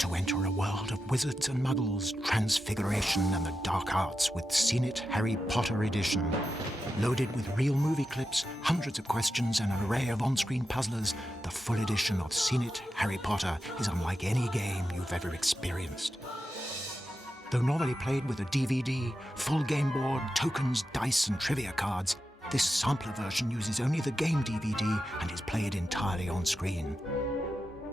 to enter a world of wizards and muggles, transfiguration and the dark arts with Scene It Harry Potter Edition. Loaded with real movie clips, hundreds of questions and an array of on-screen puzzlers, the full edition of Scene It Harry Potter is unlike any game you've ever experienced. Though normally played with a DVD, full game board, tokens, dice and trivia cards, this sampler version uses only the game DVD and is played entirely on screen.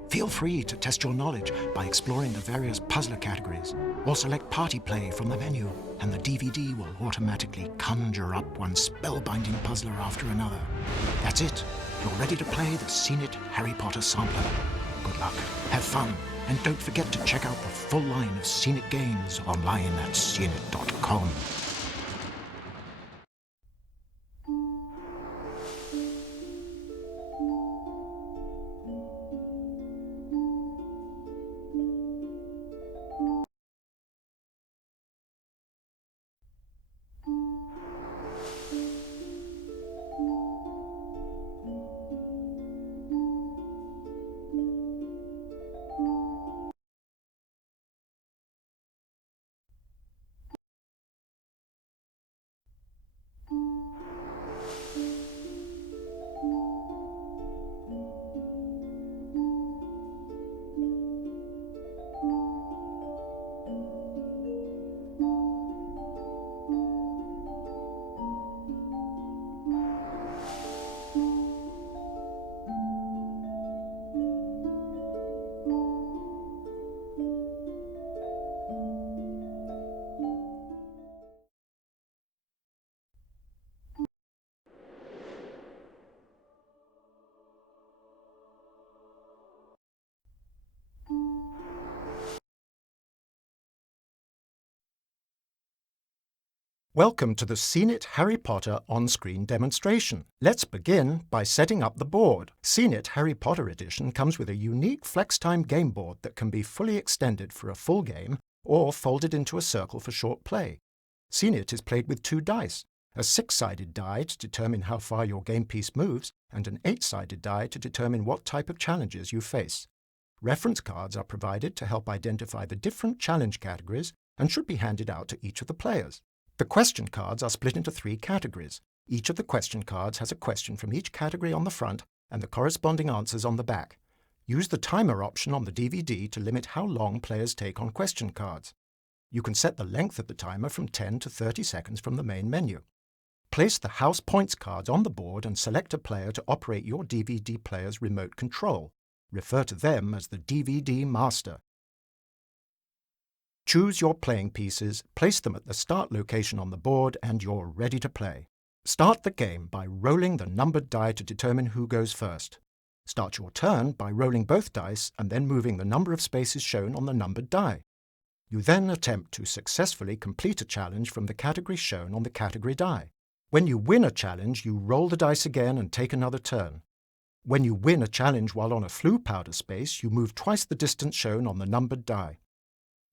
Feel free to test your knowledge by exploring the various puzzler categories, or select Party Play from the menu, and the DVD will automatically conjure up one spellbinding puzzler after another. That's it. You're ready to play the Scene It Harry Potter sampler. Good luck, have fun, and don't forget to check out the full line of Scene It games online at sceneit.com. Welcome to the Scene It Harry Potter on-screen demonstration. Let's begin by setting up the board. Scene It Harry Potter Edition comes with a unique FlexTime game board that can be fully extended for a full game or folded into a circle for short play. Scene It is played with 2 dice, a 6-sided die to determine how far your game piece moves and an 8-sided die to determine what type of challenges you face. Reference cards are provided to help identify the different challenge categories and should be handed out to each of the players. The question cards are split into 3 categories. Each of the question cards has a question from each category on the front and the corresponding answers on the back. Use the timer option on the DVD to limit how long players take on question cards. You can set the length of the timer from 10 to 30 seconds from the main menu. Place the house points cards on the board and select a player to operate your DVD player's remote control. Refer to them as the DVD master. Choose your playing pieces, place them at the start location on the board, and you're ready to play. Start the game by rolling the numbered die to determine who goes first. Start your turn by rolling both dice and then moving the number of spaces shown on the numbered die. You then attempt to successfully complete a challenge from the category shown on the category die. When you win a challenge, you roll the dice again and take another turn. When you win a challenge while on a flue powder space, you move twice the distance shown on the numbered die.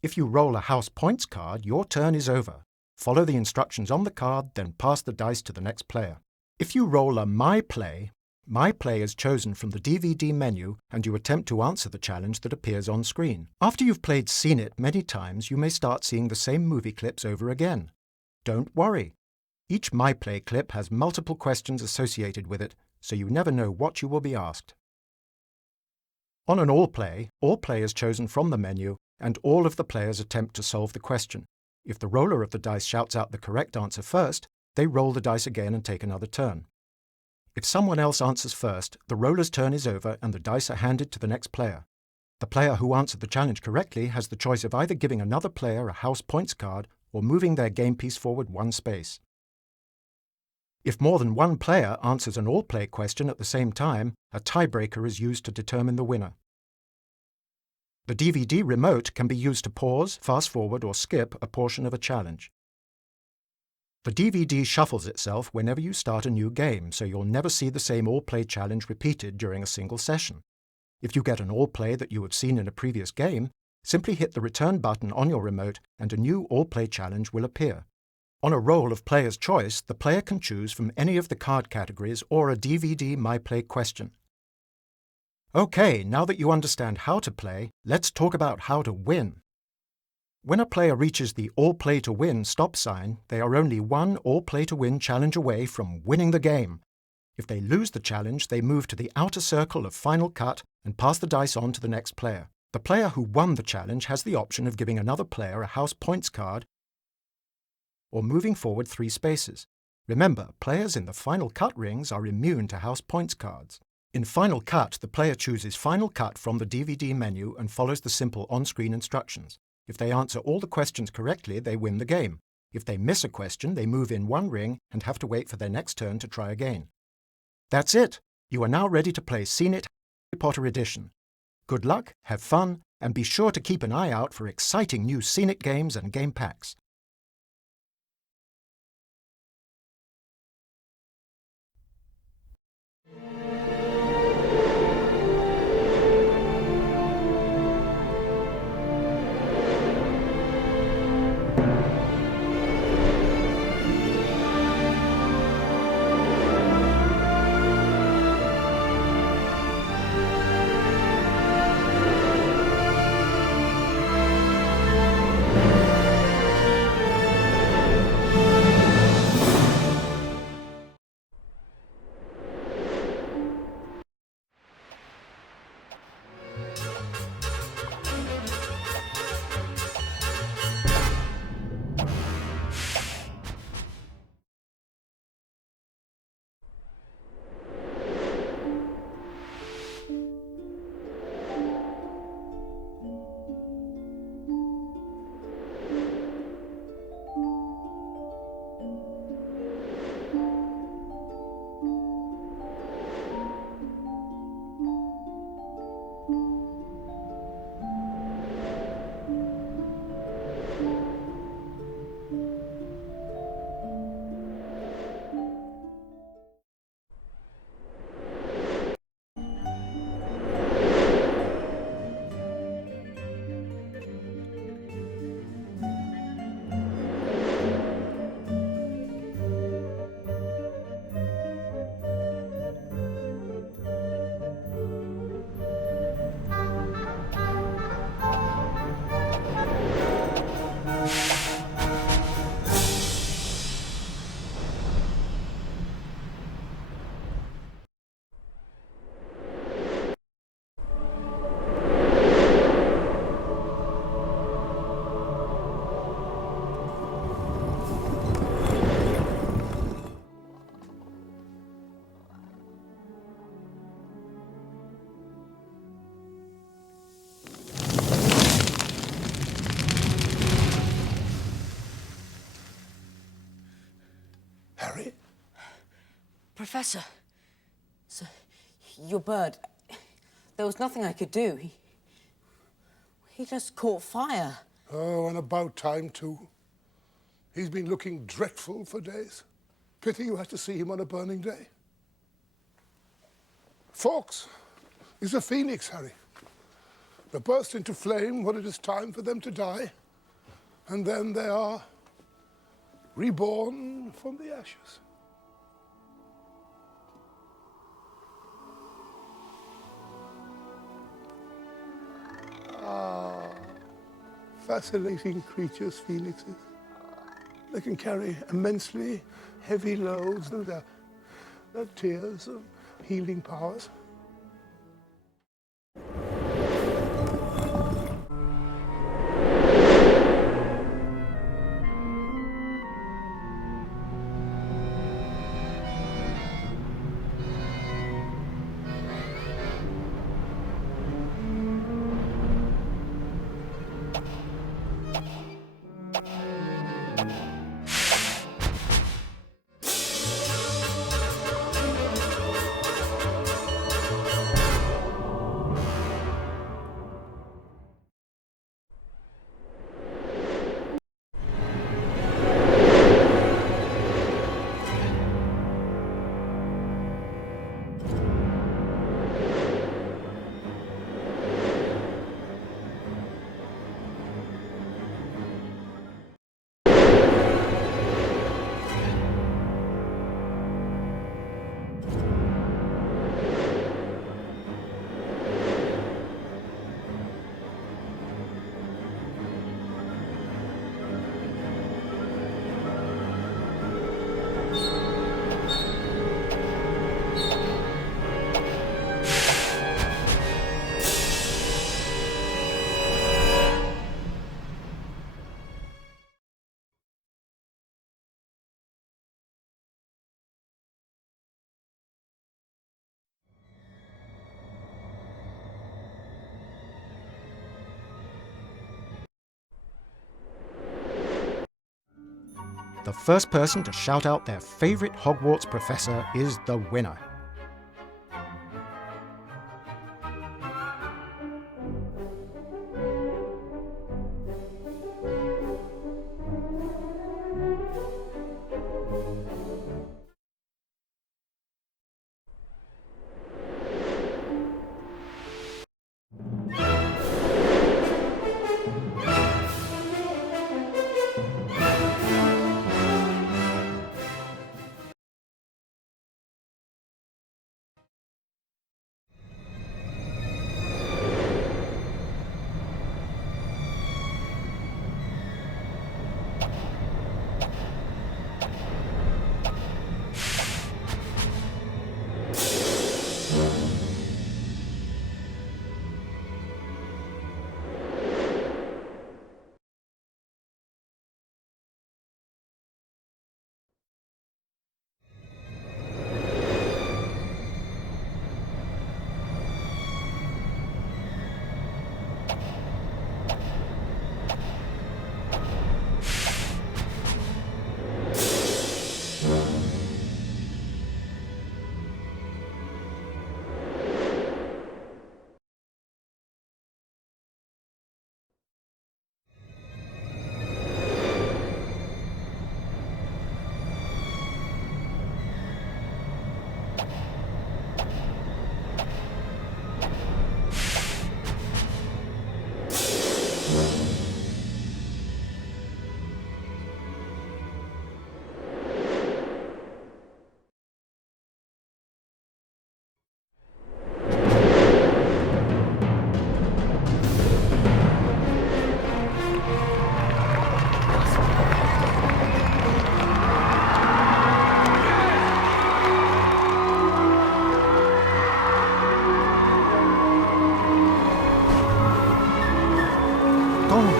If you roll a house points card, your turn is over. Follow the instructions on the card, then pass the dice to the next player. If you roll a My Play is chosen from the DVD menu and you attempt to answer the challenge that appears on screen. After you've played Scene It many times, you may start seeing the same movie clips over again. Don't worry. Each My Play clip has multiple questions associated with it, so you never know what you will be asked. On an all play is chosen from the menu and all of the players attempt to solve the question. If the roller of the dice shouts out the correct answer first, they roll the dice again and take another turn. If someone else answers first, the roller's turn is over and the dice are handed to the next player. The player who answered the challenge correctly has the choice of either giving another player a house points card or moving their game piece forward 1 space. If more than one player answers an all-play question at the same time, a tiebreaker is used to determine the winner. The DVD remote can be used to pause, fast-forward or skip a portion of a challenge. The DVD shuffles itself whenever you start a new game, so you'll never see the same all-play challenge repeated during a single session. If you get an all-play that you have seen in a previous game, simply hit the return button on your remote and a new all-play challenge will appear. On a roll of player's choice, the player can choose from any of the card categories or a DVD My Play question. Okay, now that you understand how to play, let's talk about how to win. When a player reaches the All Play to Win stop sign, they are only one All Play to Win challenge away from winning the game. If they lose the challenge, they move to the outer circle of Final Cut and pass the dice on to the next player. The player who won the challenge has the option of giving another player a house points card or moving forward 3 spaces. Remember, players in the Final Cut rings are immune to house points cards. In Final Cut, the player chooses Final Cut from the DVD menu and follows the simple on-screen instructions. If they answer all the questions correctly, they win the game. If they miss a question, they move in 1 ring and have to wait for their next turn to try again. That's it! You are now ready to play Seen It Harry Potter Edition. Good luck, have fun, and be sure to keep an eye out for exciting new Seen It games and game packs. Harry? Professor, so, your bird, there was nothing I could do. He just caught fire. Oh, and about time, too. He's been looking dreadful for days. Pity you had to see him on a burning day. Fawkes is a phoenix, Harry. They burst into flame when it is time for them to die, and then they are reborn from the ashes. Ah, fascinating creatures, phoenixes. They can carry immensely heavy loads, and their tears of healing powers. The first person to shout out their favourite Hogwarts professor is the winner.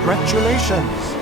Congratulations!